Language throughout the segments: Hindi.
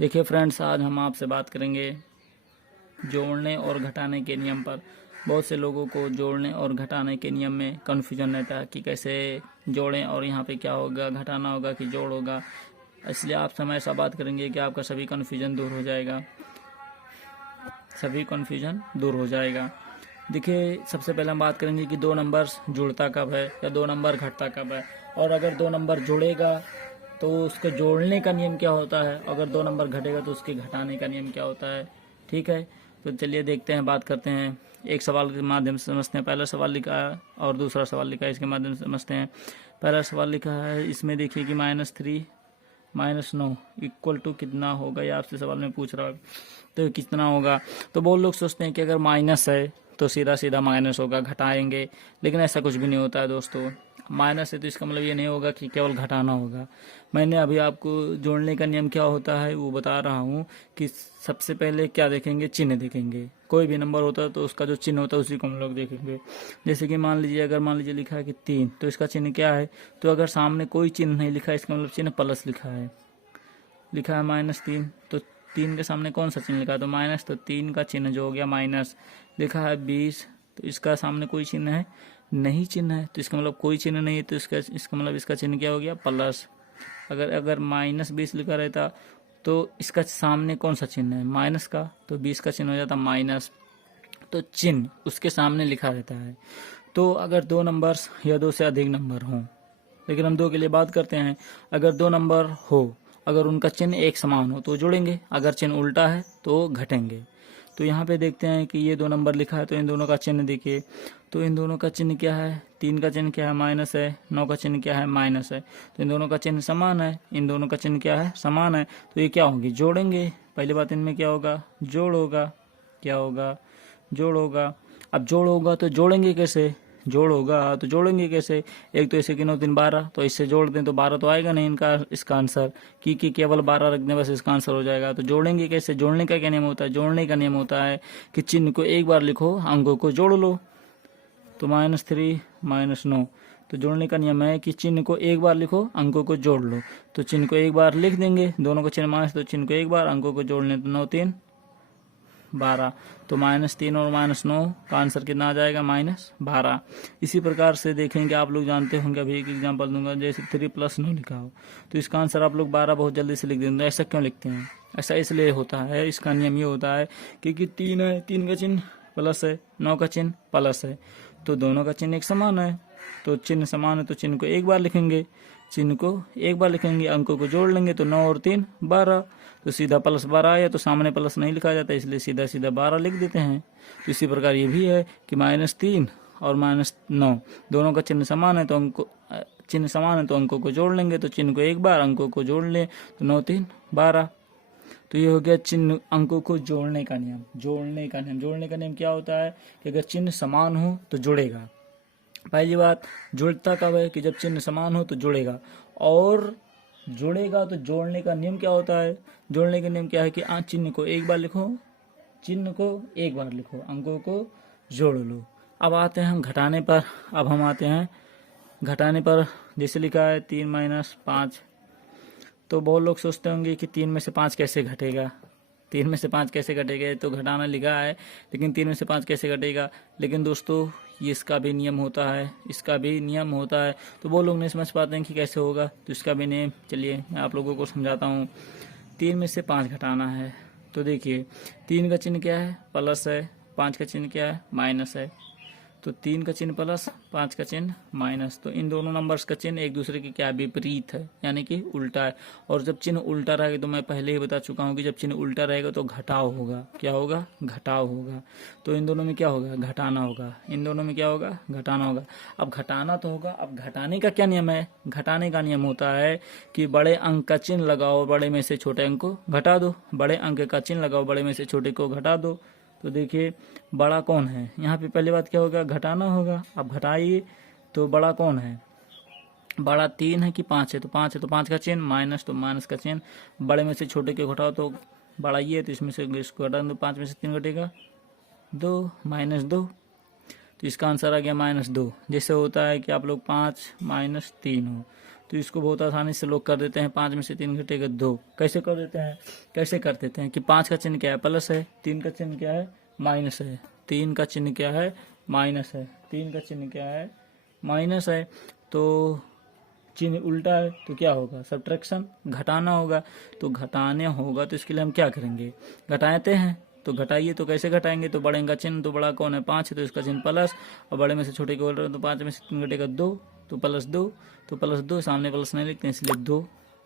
देखिए फ्रेंड्स, आज हम आपसे बात करेंगे जोड़ने और घटाने के नियम पर। बहुत से लोगों को जोड़ने और घटाने के नियम में कन्फ्यूजन रहता है कि कैसे जोड़ें और यहाँ पे क्या होगा, घटाना होगा कि जोड़ होगा। इसलिए आपसे हम ऐसा बात करेंगे कि आपका सभी कन्फ्यूजन दूर हो जाएगा, देखिए, सबसे पहले हम बात करेंगे कि दो नंबर जुड़ता कब है या दो नंबर घटता कब है, और अगर दो नंबर जुड़ेगा तो उसके जोड़ने का नियम क्या होता है, अगर दो नंबर घटेगा तो उसके घटाने का नियम क्या होता है। ठीक है, तो चलिए देखते हैं, बात करते हैं। एक सवाल के माध्यम से समझते हैं। पहला सवाल लिखा है और दूसरा सवाल लिखा है, इसके माध्यम से समझते हैं। पहला सवाल लिखा है, इसमें देखिए कि -3 -9 इक्वल टू कितना होगा, ये आपसे सवाल में पूछ रहा है। तो कितना होगा, तो बहुत लोग सोचते हैं कि अगर माइनस है तो सीधा सीधा माइनस होगा, घटाएंगे, लेकिन ऐसा कुछ भी नहीं होता है दोस्तों। माइनस है तो इसका मतलब ये नहीं होगा कि केवल घटाना होगा। मैंने अभी आपको जोड़ने का नियम क्या होता है वो बता रहा हूँ कि सबसे पहले क्या देखेंगे, चिन्ह देखेंगे। कोई भी नंबर होता है तो उसका जो चिन्ह होता है उसी को हम लोग देखेंगे। जैसे कि मान लीजिए लिखा है कि 3, तो इसका चिन्ह क्या है। तो अगर सामने कोई चिन्ह नहीं लिखा है, इसका मतलब चिन्ह प्लस लिखा है -3, तो 3 के सामने कौन सा चिन्ह लिखा है, तो माइनस, तो 3 का चिन्ह जो हो गया माइनस। लिखा है 20, तो इसका सामने कोई चिन्ह है नहीं, चिन्ह है तो इसका मतलब कोई चिन्ह नहीं है, तो इसका मतलब इसका चिन्ह क्या हो गया, प्लस। अगर -20 लिखा रहता तो इसका सामने कौन सा चिन्ह है, माइनस का, तो 20 का चिन्ह हो जाता माइनस। तो चिन्ह उसके सामने लिखा रहता है। तो अगर दो नंबर्स या दो से अधिक नंबर हों, लेकिन हम दो के लिए बात करते हैं। अगर दो नंबर हो, अगर उनका चिन्ह एक समान हो तो जोड़ेंगे, अगर चिन्ह उल्टा है तो घटेंगे। तो यहाँ पे देखते हैं कि ये दो नंबर लिखा है, तो इन दोनों का चिन्ह देखिए। तो इन दोनों का चिन्ह क्या है, 3 का चिन्ह क्या है, माइनस है, 9 का चिन्ह क्या है, माइनस है। तो इन दोनों का चिन्ह समान है, इन दोनों का चिन्ह क्या है, समान है। तो ये क्या होंगे, जोड़ेंगे। पहली बात, इनमें क्या होगा, जोड़ होगा। क्या होगा, जोड़ होगा। अब जोड़ होगा तो जोड़ेंगे कैसे, जोड़ होगा तो जोड़ेंगे कैसे। एक तो ऐसे कि 9 3 12, तो इससे जोड़ दें तो 12 तो आएगा नहीं इसका आंसर, कि केवल 12 रख दें बस इसका आंसर हो जाएगा। तो जोड़ेंगे कैसे, जोड़ने का क्या नियम होता है, जोड़ने का नियम होता है कि चिन्ह को एक बार लिखो, अंकों को जोड़ लो। तो -3 -9, तो जोड़ने का नियम है कि चिन्ह को एक बार लिखो, अंकों को जोड़ लो। तो चिन्ह को एक बार लिख देंगे, दोनों का चिन्ह माइनस, तो चिन्ह को एक बार, अंकों को जोड़ लें, तो 9 3 12। तो -3 और -9 का आंसर कितना आ जाएगा, -12। इसी प्रकार से देखेंगे, आप लोग जानते होंगे, अभी एक एग्जांपल दूंगा। जैसे 3 + 9 लिखा हो तो इसका आंसर आप लोग 12 बहुत जल्दी से लिख देंगे। ऐसा क्यों लिखते हैं, ऐसा इसलिए होता है, इसका नियम ये होता है क्योंकि 3 है, 3 का चिन्ह प्लस है, 9 का चिन्ह प्लस है, तो दोनों का चिन्ह एक समान है। तो चिन्ह समान है तो चिन्ह को एक बार लिखेंगे, अंकों को जोड़ लेंगे, तो 9 और 3 12। तो सीधा +12 आया, तो सामने प्लस नहीं लिखा जाता, इसलिए सीधा सीधा 12 लिख देते हैं। तो इसी प्रकार ये भी है कि -3 और -9 दोनों का चिन्ह समान है, तो अंकों को जोड़ लेंगे, तो चिन्ह को एक बार, अंकों को जोड़ लें, तो 9 3 12। तो ये हो गया चिन्ह अंकों को जोड़ने का नियम। जोड़ने का नियम क्या होता है कि अगर चिन्ह समान हो तो जुड़ेगा। पहली बात, जुड़ता कब है कि जब चिन्ह समान हो तो जुड़ेगा, और जुड़ेगा तो जोड़ने का नियम क्या होता है, जोड़ने का नियम क्या है कि चिन्ह को एक बार लिखो, अंकों को जोड़ लो। अब आते हैं हम घटाने पर। जैसे लिखा है 3 - 5, तो बहुत लोग सोचते होंगे कि 3 में से 5 कैसे घटेगा, तो घटाना लिखा है, लेकिन 3 में से 5 कैसे घटेगा। लेकिन दोस्तों, ये इसका भी नियम होता है, तो वो लोग नहीं समझ पाते हैं कि कैसे होगा। तो इसका भी नियम, चलिए मैं आप लोगों को समझाता हूँ। 3 में से 5 घटाना है, तो देखिए 3 का चिन्ह क्या है, प्लस है, 5 का चिन्ह क्या है, माइनस है। तो 3 का चिन्ह प्लस, 5 का चिन्ह माइनस। तो इन दोनों नंबर्स का चिन्ह एक दूसरे के क्या विपरीत है, यानी कि उल्टा है। और जब चिन्ह उल्टा रहेगा, तो मैं पहले ही बता चुका हूँ कि जब चिन्ह उल्टा रहेगा तो घटाव होगा। क्या होगा, घटाव होगा। तो इन दोनों में क्या होगा, घटाना होगा। अब घटाना तो होगा। अब घटाने का क्या नियम है, घटाने का नियम होता है कि बड़े अंक का चिन्ह लगाओ, बड़े में से छोटे अंक को घटा दो। बड़े अंक का चिन्ह लगाओ, बड़े में से छोटे को घटा दो। तो देखिए बड़ा कौन है, यहाँ पे पहली बात क्या होगा, घटाना होगा। अब घटाइए तो बड़ा कौन है, बड़ा 3 है कि 5 है, तो 5 का चिन्ह, माइनस तो माइनस का चिन्ह। बड़े में से छोटे को घटाओ तो बड़ा ये है, तो इसमें से इसको घटा दो, 5 में से 3 घटेगा 2, -2। तो इसका आंसर आ गया -2। जैसे होता है कि आप लोग 5 - 3 हो, तो इसको बहुत आसानी से लोग कर देते हैं। 5 में से 3 घटेगा 2। कैसे कर देते हैं, कैसे कर देते हैं कि 5 का चिन्ह क्या है, प्लस है, 3 का चिन्ह क्या है, माइनस है, 3 का चिन्ह क्या है, माइनस है, 3 का चिन्ह क्या है, माइनस है। तो चिन्ह उल्टा है तो क्या होगा, सब्ट्रैक्शन, घटाना होगा। तो घटाने होगा तो इसके लिए हम क्या करेंगे, घटाते हैं तो घटाइए। तो कैसे घटाएंगे, तो बड़े का चिन्ह, तो बड़ा कौन है 5 है तो इसका चिन्ह प्लस, और बड़े में से छोटे को बोल रहे हो तो 5 में से 3 घटेगा 2, तो +2, तो +2, सामने प्लस नहीं लिखते हैं इसलिए 2।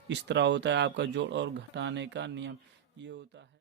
इस तरह होता है आपका जोड़ और घटाने का नियम, ये होता है।